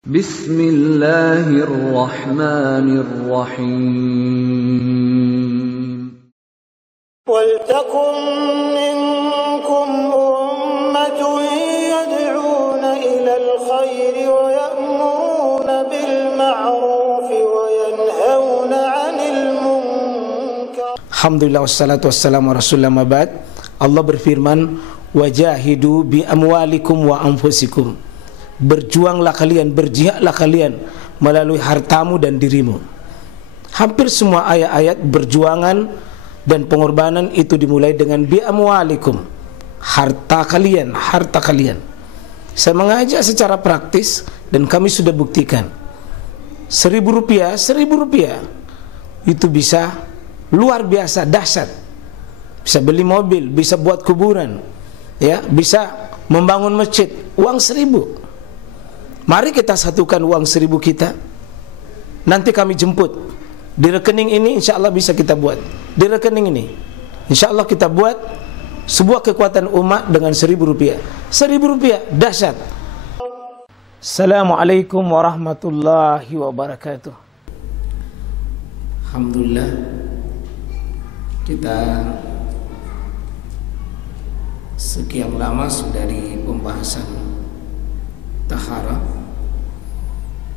Bismillahirrahmanirrahim. Waltakum minkum ummatun yad'una ilal khairi wa ya'muruna bil ma'rufi wa yanhauna 'anil munkar. Alhamdulillah wassalatu wassalamu ala rasulillah ma ba'd. Allah berfirman, wajahidu bi amwalikum wa anfusikum. Berjuanglah kalian, berjihadlah kalian melalui hartamu dan dirimu. Hampir semua ayat-ayat berjuangan dan pengorbanan itu dimulai dengan bi amwalikum, harta kalian, harta kalian. Saya mengajak secara praktis dan kami sudah buktikan. 1.000 rupiah itu bisa luar biasa dahsyat. Bisa beli mobil, bisa buat kuburan, ya, bisa membangun masjid. Uang 1.000. Mari kita satukan uang 1.000 kita. Nanti kami jemput di rekening ini, insya Allah bisa kita buat. Di rekening ini, insya Allah kita buat sebuah kekuatan umat dengan 1.000 rupiah. 1.000 rupiah dahsyat. Assalamualaikum warahmatullahi wabarakatuh. Alhamdulillah, kita sekian lama sudah di pembahasan taharah.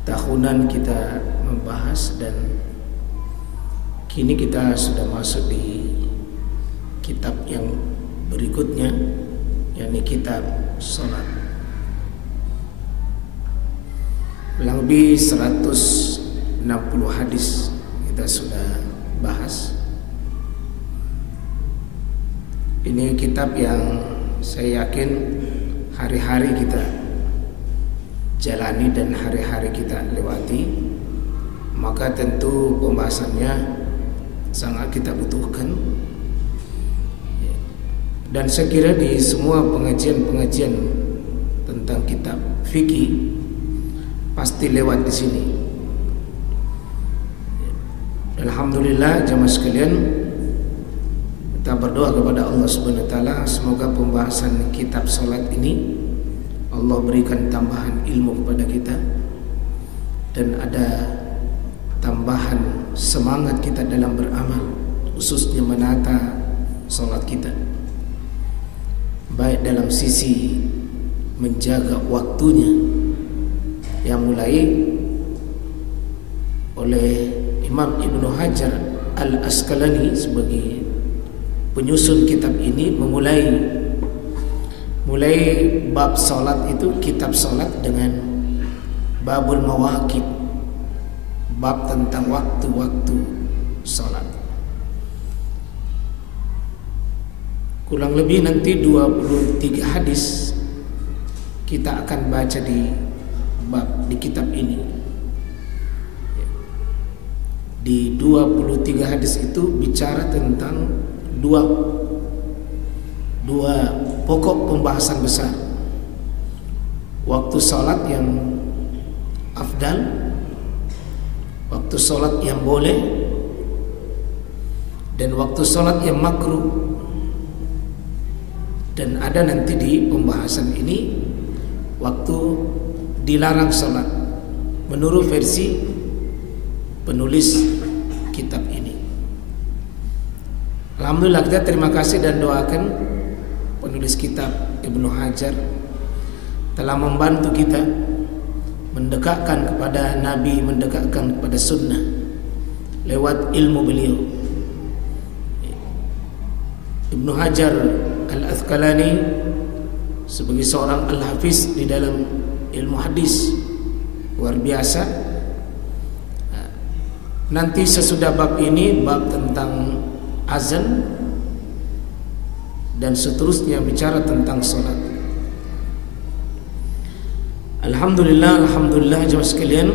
Tahunan kita membahas dan kini kita sudah masuk di kitab yang berikutnya, yakni kitab sholat. Kurang lebih 160 hadis kita sudah bahas. Ini kitab yang saya yakin hari-hari kita jalani dan hari-hari kita lewati, maka tentu pembahasannya sangat kita butuhkan. Dan saya kira di semua pengajian-pengajian tentang kitab fikih pasti lewat di sini. Alhamdulillah jamaah sekalian, kita berdoa kepada Allah Subhanahu wa taala semoga pembahasan kitab salat ini Allah berikan tambahan ilmu kepada kita dan ada tambahan semangat kita dalam beramal, khususnya menata salat kita, baik dalam sisi menjaga waktunya yang mulai oleh Imam Ibnu Hajar Al-Asqalani sebagai penyusun kitab ini memulai bab salat itu, kitab salat dengan babul mawaqit, bab tentang waktu-waktu salat. Kurang lebih nanti 23 hadis kita akan baca di kitab ini. Di 23 hadis itu bicara tentang dua pokok pembahasan besar. Waktu salat yang afdal, waktu salat yang boleh, dan waktu salat yang makruh. Dan ada nanti di pembahasan ini waktu dilarang salat menurut versi penulis kitab ini. Alhamdulillah, kita terima kasih dan doakan penulis kitab Ibnu Hajar telah membantu kita mendekatkan kepada Nabi, mendekatkan kepada sunnah lewat ilmu beliau. Ibnu Hajar Al-Asqalani sebagai seorang al-hafiz di dalam ilmu hadis luar biasa. Nanti sesudah bab ini, bab tentang azan dan seterusnya bicara tentang salat. Alhamdulillah jemaah sekalian,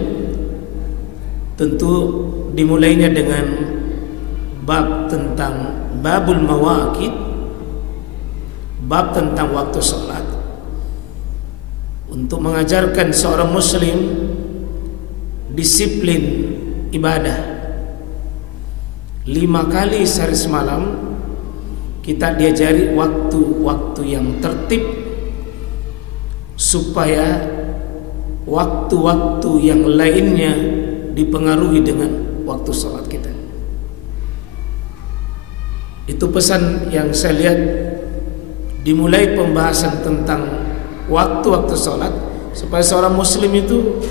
tentu dimulainya dengan bab tentang babul mawaqit, bab tentang waktu salat, untuk mengajarkan seorang muslim disiplin ibadah. 5 kali sehari semalam kita diajari waktu-waktu yang tertib supaya waktu-waktu yang lainnya dipengaruhi dengan waktu sholat kita. Itu pesan yang saya lihat dimulai pembahasan tentang waktu-waktu sholat, supaya seorang muslim itu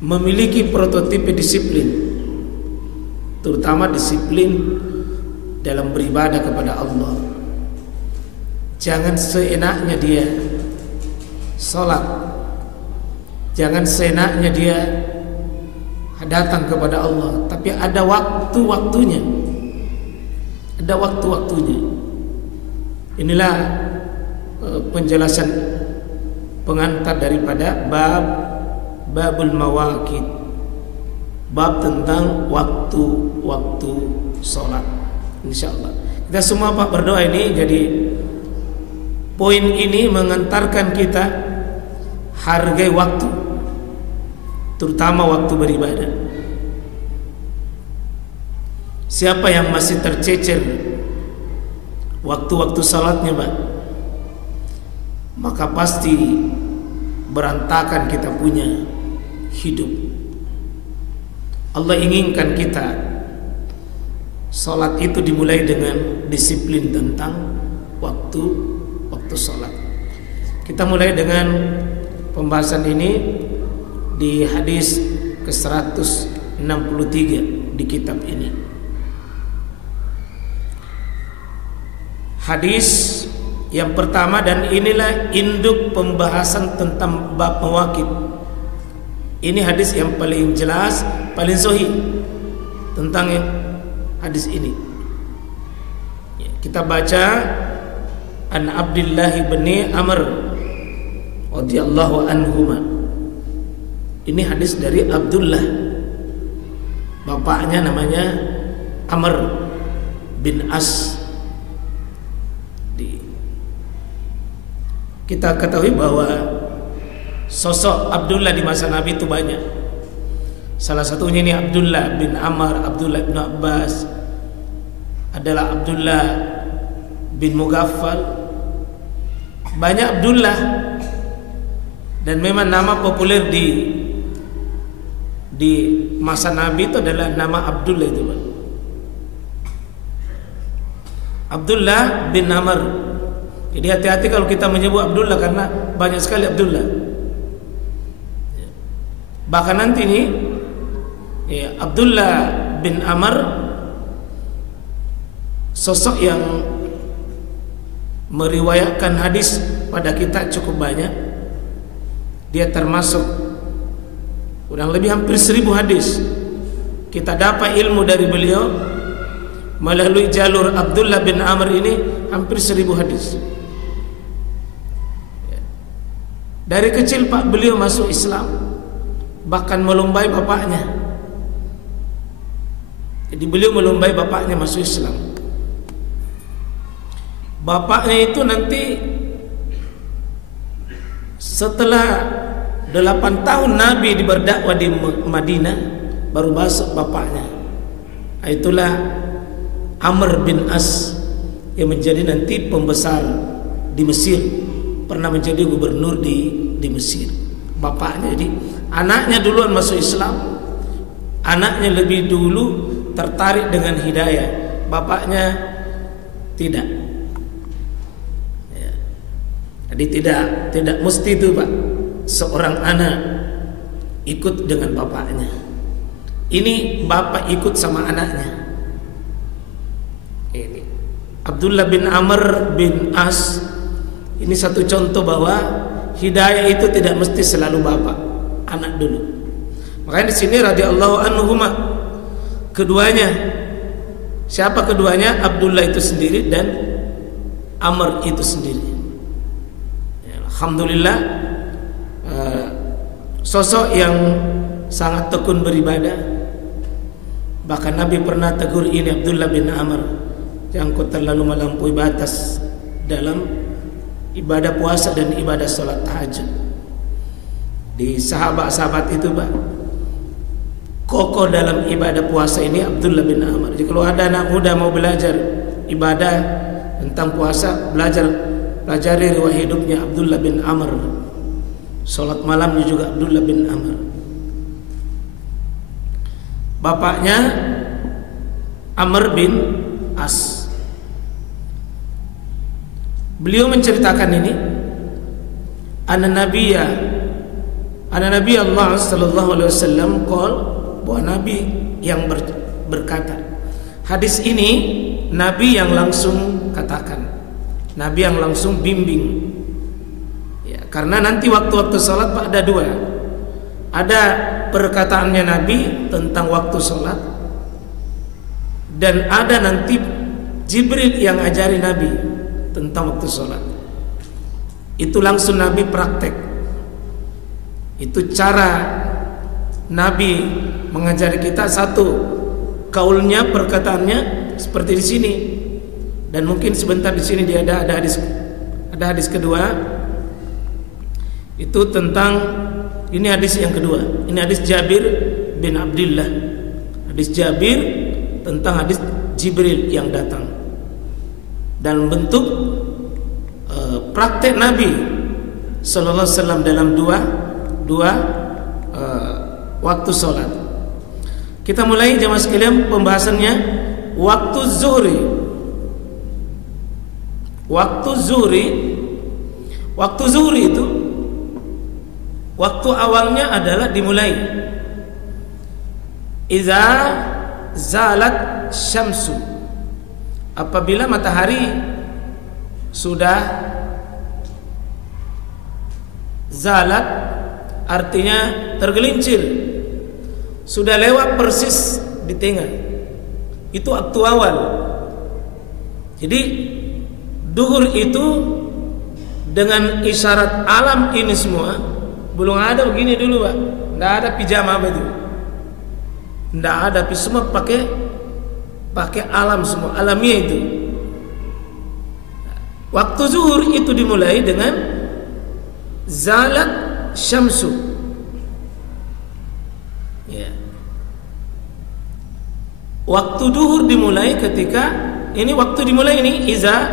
memiliki prototipe disiplin, terutama disiplin dalam beribadah kepada Allah. Jangan seenaknya dia sholat, jangan seenaknya dia datang kepada Allah, tapi ada waktu-waktunya. Ada waktu-waktunya. Inilah penjelasan pengantar daripada babul mawaqit, bab tentang waktu-waktu sholat. Insyaallah kita semua Pak berdoa ini. Jadi poin ini mengantarkan kita hargai waktu, terutama waktu beribadah. Siapa yang masih tercecer waktu-waktu salatnya, Pak, maka pasti berantakan kita punya hidup. Allah inginkan kita salat itu dimulai dengan disiplin tentang waktu salat. Kita mulai dengan pembahasan ini di hadis ke-163 di kitab ini. Hadis yang pertama, dan inilah induk pembahasan tentang bab mawaqit. Ini hadis yang paling jelas, paling sahih tentang hadis ini. Kita baca an Abdullah bin Amr radhiyallahu anhuma. Ini hadis dari Abdullah, bapaknya namanya Amr bin As. Kita ketahui bahwa sosok Abdullah di masa Nabi itu banyak. Salah satunya ini Abdullah bin Amr, Abdullah bin Abbas, adalah Abdullah bin Mughaffal. Banyak Abdullah, dan memang nama populer di masa Nabi itu adalah nama Abdullah itu, Pak. Abdullah bin Amr. Jadi hati-hati kalau kita menyebut Abdullah, karena banyak sekali Abdullah. Bahkan nanti ini Abdullah bin Amr, sosok yang meriwayatkan hadis pada kita cukup banyak. Dia termasuk kurang lebih hampir 1000 hadis. Kita dapat ilmu dari beliau melalui jalur Abdullah bin Amr ini hampir 1000 hadis. Dari kecil Pak beliau masuk Islam, bahkan melumbai bapaknya. Jadi beliau melumbai bapaknya masuk Islam. Bapaknya itu nanti setelah 8 tahun Nabi berdakwah di Madinah, baru masuk bapaknya. Itulah Amr bin As yang menjadi nanti pembesar di Mesir, pernah menjadi gubernur di Mesir. Bapaknya, jadi anaknya duluan masuk Islam, anaknya lebih dulu tertarik dengan hidayah, bapaknya tidak. Jadi tidak mesti itu, Pak, seorang anak ikut dengan bapaknya. Ini bapak ikut sama anaknya. Ini Abdullah bin Amr bin As. Ini satu contoh bahwa hidayah itu tidak mesti selalu bapak, anak dulu. Makanya di sini radhiyallahu anhuma, keduanya. Siapa keduanya? Abdullah itu sendiri dan Amr itu sendiri. Alhamdulillah, sosok yang sangat tekun beribadah. Bahkan Nabi pernah tegur ini Abdullah bin Amr, yang kau terlalu melampaui batas dalam ibadah puasa dan ibadah sholat tahajud. Di sahabat-sahabat itu, Pak, kokoh dalam ibadah puasa ini Abdullah bin Amr. Jadi kalau ada anak muda mau belajar ibadah tentang puasa, pelajari riwayat hidupnya Abdullah bin Amr. Salat malamnya juga Abdullah bin Amr. Bapaknya Amr bin As. Beliau menceritakan ini, Anna Nabi Allah sallallahu alaihi wasallam qol, bahwa Nabi yang berkata. Hadis ini Nabi yang langsung katakan, Nabi yang langsung bimbing. Ya, karena nanti waktu-waktu salat Pak ada dua. Ada perkataannya Nabi tentang waktu salat, dan ada nanti Jibril yang ajari Nabi tentang waktu salat. Itu langsung Nabi praktek. Itu cara Nabi mengajari kita. Satu, kaulnya, perkataannya seperti di sini. Dan mungkin sebentar di sini dia ada hadis kedua. Itu tentang, ini hadis yang kedua. Ini hadis Jabir bin Abdullah. Hadis Jabir tentang hadis Jibril yang datang. Dan bentuk praktek Nabi sallallahu alaihi wasallam dalam dua waktu sholat. Kita mulai jemaah sekalian pembahasannya. Waktu zuhri. Waktu zuhri itu waktu awalnya adalah dimulai iza zalat syamsu, apabila matahari sudah zalat, artinya tergelincir, sudah lewat persis di tengah. Itu waktu awal. Jadi duhur itu dengan isyarat alam ini semua. Belum ada begini dulu Pak, nggak ada pijama apa itu, nggak ada, semua pakai alam semua, alamiah itu. Waktu zuhur itu dimulai dengan zalat syamsu. Ya. Waktu duhur dimulai ketika ini, waktu dimulai ini iza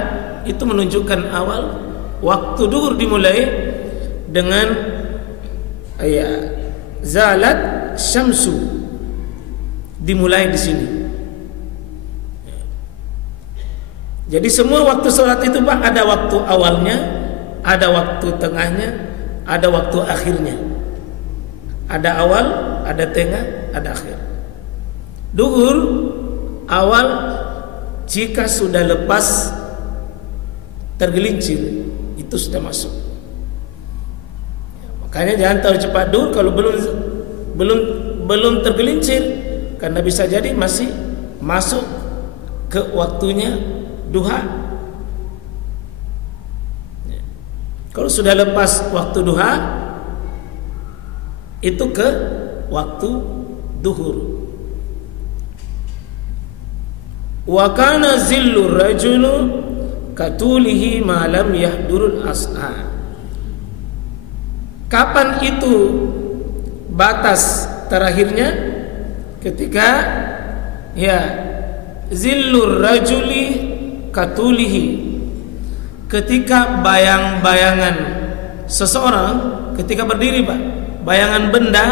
itu menunjukkan awal. Waktu duhur dimulai dengan zalat syamsu, dimulai di sini. Jadi semua waktu sholat itu Pak ada waktu awalnya, ada waktu tengahnya, ada waktu akhirnya. Ada awal, ada tengah, ada akhir. Duhur awal jika sudah lepas tergelincir, itu sudah masuk. Makanya jangan terlalu cepat duhur kalau belum tergelincir, karena bisa jadi masih masuk ke waktunya duha. Kalau sudah lepas waktu duha, itu ke waktu duhur. Wa kana zillu rajulu katulihi ma lam yahdurul as'a. Kapan itu batas terakhirnya? Ketika zillur rajuli katulihi, ketika bayang-bayangan seseorang ketika berdiri Pak, bayangan benda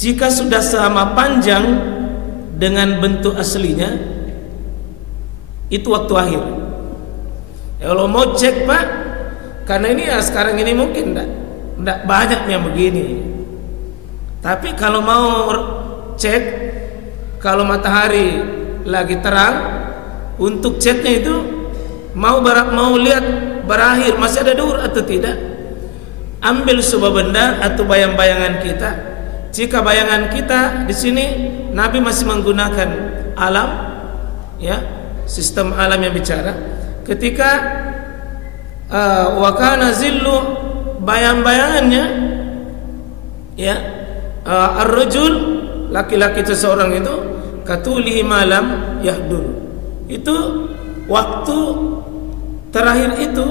jika sudah sama panjang dengan bentuk aslinya, itu waktu akhir. Kalau mau cek Pak, karena ini sekarang ini mungkin tidak banyak yang begini. Tapi kalau mau cek, kalau matahari lagi terang, untuk ceknya itu mau lihat berakhir masih ada duhur atau tidak, ambil sebuah benda atau bayang-bayangan kita. Jika bayangan kita di sini Nabi masih menggunakan alam, sistem alam yang bicara. Ketika wakana zillu, bayang-bayangannya ar-rajul, laki-laki seseorang itu katulihi malam yahdur, itu waktu terakhir itu,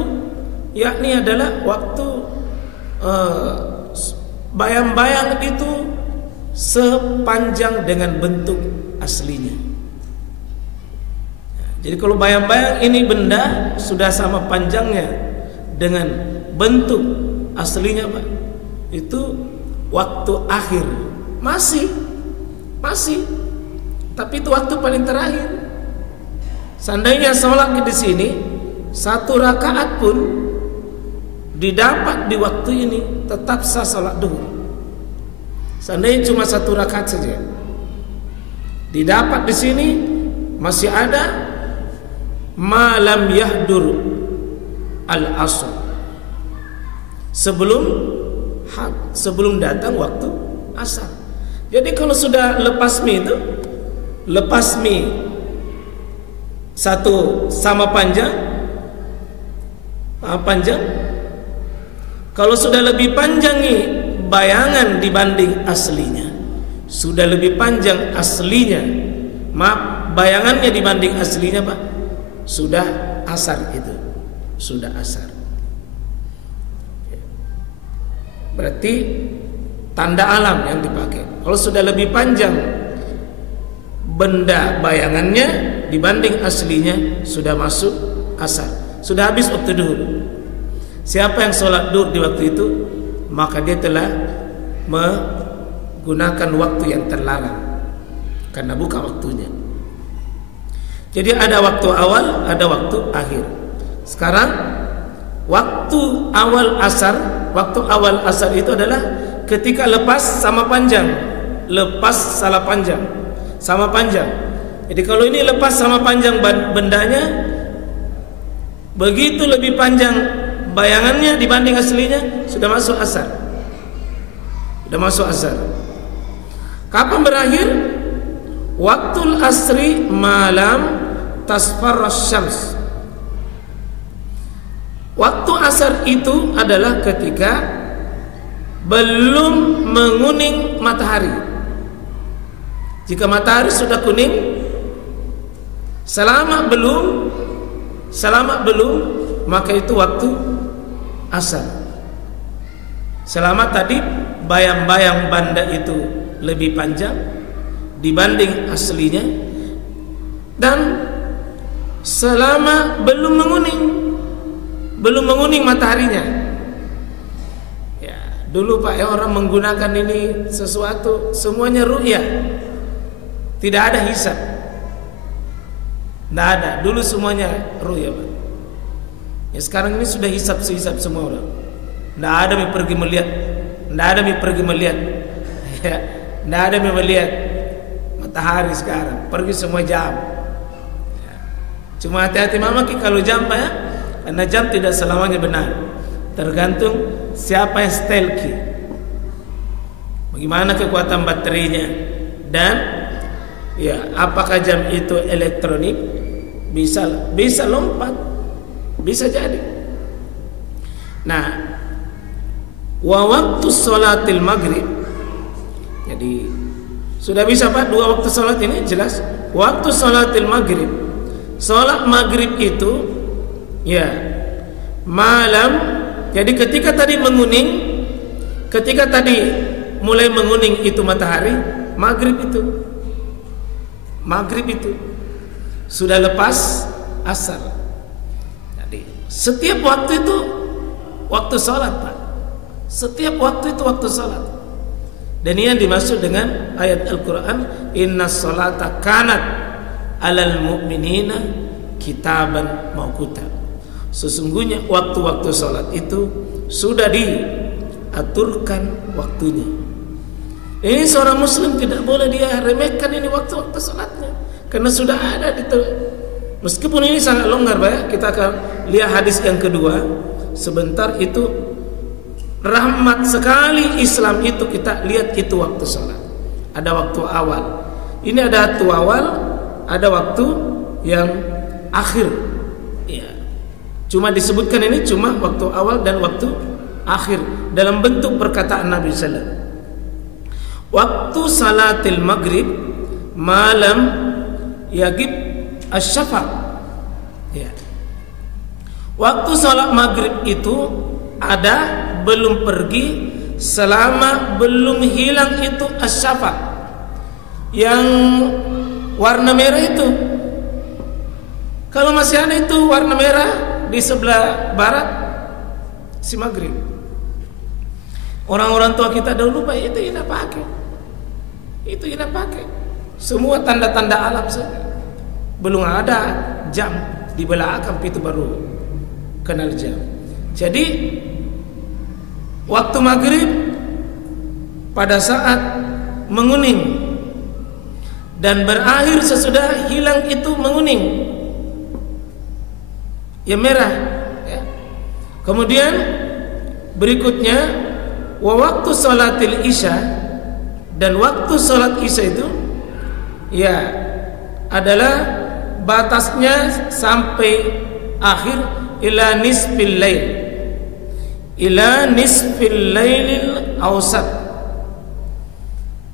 yakni adalah waktu bayang-bayang itu sepanjang dengan bentuk aslinya. Jadi kalau bayang-bayang ini benda sudah sama panjangnya dengan bentuk aslinya Pak, itu waktu akhir. Masih, tapi itu waktu paling terakhir. Seandainya sholat di sini 1 rakaat pun didapat di waktu ini, tetap sah sholat duhur. Seandainya cuma 1 rakaat saja didapat di sini, masih ada malam yahdur al-asr, sebelum datang waktu asar. Jadi kalau sudah lepas mi itu, lepas mi 1 sama panjang, kalau sudah lebih panjang nih bayangan dibanding aslinya, sudah lebih panjang aslinya, maaf, bayangannya dibanding aslinya Pak, sudah asar itu, sudah asar. Berarti tanda alam yang dipakai. Kalau sudah lebih panjang benda bayangannya dibanding aslinya, sudah masuk asar, sudah habis waktu duhur. Siapa yang sholat duhur di waktu itu, maka dia telah menggunakan waktu yang terlarang karena bukan waktunya. Jadi ada waktu awal, ada waktu akhir. Sekarang waktu awal asar itu adalah ketika lepas sama panjang, lepas salah panjang, sama panjang. Jadi kalau ini lepas sama panjang bendanya, begitu lebih panjang bayangannya dibanding aslinya, sudah masuk asar. Sudah masuk asar. Kapan berakhir? Waktul asri malam tasfarras syams. Waktu asar itu adalah ketika belum menguning matahari. Jika matahari sudah kuning, selama belum, maka itu waktu asar. Selama tadi bayang-bayang banda itu lebih panjang dibanding aslinya, dan selama belum menguning mataharinya. Ya, dulu Pak, orang menggunakan ini sesuatu semuanya ru'yah, tidak ada hisab, tidak ada. Dulu semuanya ru'yah Pak. Ya, sekarang ini sudah hisab semua orang. Tidak ada yang pergi melihat, ya, tidak ada yang melihat matahari sekarang. Pergi semua jam. Ya. Cuma hati-hati mama kalau jam Pak ya, karena jam tidak selamanya benar. Tergantung siapa yang setelki, bagaimana kekuatan baterainya, dan ya apakah jam itu elektronik, bisa lompat, bisa jadi. Nah, wa waktu sholatil maghrib. Jadi sudah bisa Pak 2 waktu sholat ini jelas. Waktu sholatil maghrib, sholat maghrib itu ya malam. Jadi ketika tadi mulai menguning itu matahari, maghrib itu sudah lepas asar. Jadi setiap waktu itu waktu sholat Pak. Setiap waktu itu waktu sholat. Dan ini yang dimaksud dengan ayat Al-Quran, inna sholata kanat alal mu'minina kitaban mawquta. Sesungguhnya waktu-waktu sholat itu sudah diaturkan waktunya. Ini seorang muslim tidak boleh dia remehkan ini waktu-waktu sholatnya, karena sudah ada itu. Meskipun ini sangat longgar Pak ya, kita akan lihat hadis yang kedua sebentar. Itu rahmat sekali Islam itu, kita lihat itu waktu sholat. Ada waktu awal, ini ada waktu awal, ada waktu yang akhir ya. Cuma disebutkan ini cuma waktu awal dan waktu akhir dalam bentuk perkataan Nabi sallallahu alaihi wasallam. Waktu salatil maghrib malam yagib asyafaq ya. Waktu salat maghrib itu ada belum pergi selama belum hilang itu asyafaq, yang warna merah itu. Kalau masih ada itu warna merah di sebelah barat, si maghrib. Orang-orang tua kita dahulu Pak, itu kita pakai. Itu kita pakai. Semua tanda-tanda alam saja. Belum ada jam di belakang itu baru kenal jam. Jadi waktu maghrib pada saat menguning dan berakhir sesudah hilang itu menguning, ya merah. Ya. Kemudian berikutnya waktu salatil isya, dan waktu salat isya itu ya adalah batasnya sampai akhir ila nisfil lail, ila nisfil lailil awsat.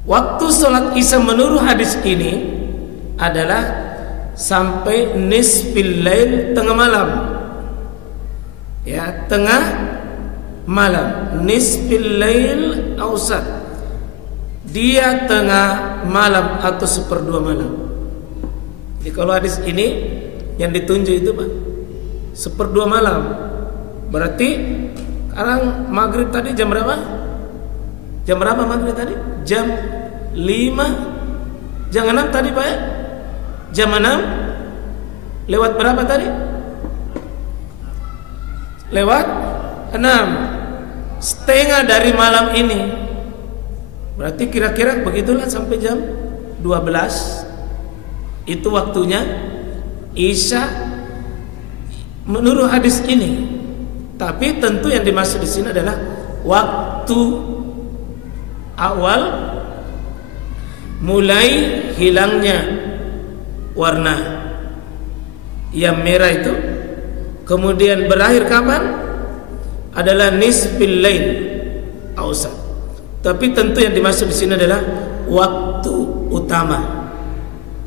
Waktu salat isya menurut hadis ini adalah sampai nisfil lail, tengah malam. Ya, tengah malam, nisfil lail awsat, dia tengah malam atau seperdua malam. Jadi kalau hadis ini yang ditunjuk itu Pak, seperdua malam. Berarti sekarang maghrib tadi jam berapa? Jam berapa maghrib tadi? Jam 5, jam 6 tadi Pak ya? Jam 6 lewat berapa tadi? Lewat 6, setengah dari malam ini. Berarti kira-kira begitulah sampai jam 12. Itu waktunya isya menurut hadis ini. Tapi tentu yang dimaksud di sini adalah waktu awal mulai hilangnya warna yang merah itu, kemudian berakhir kapan? Adalah nisfil lail awsat. Tapi tentu yang dimaksud di sini adalah waktu utama.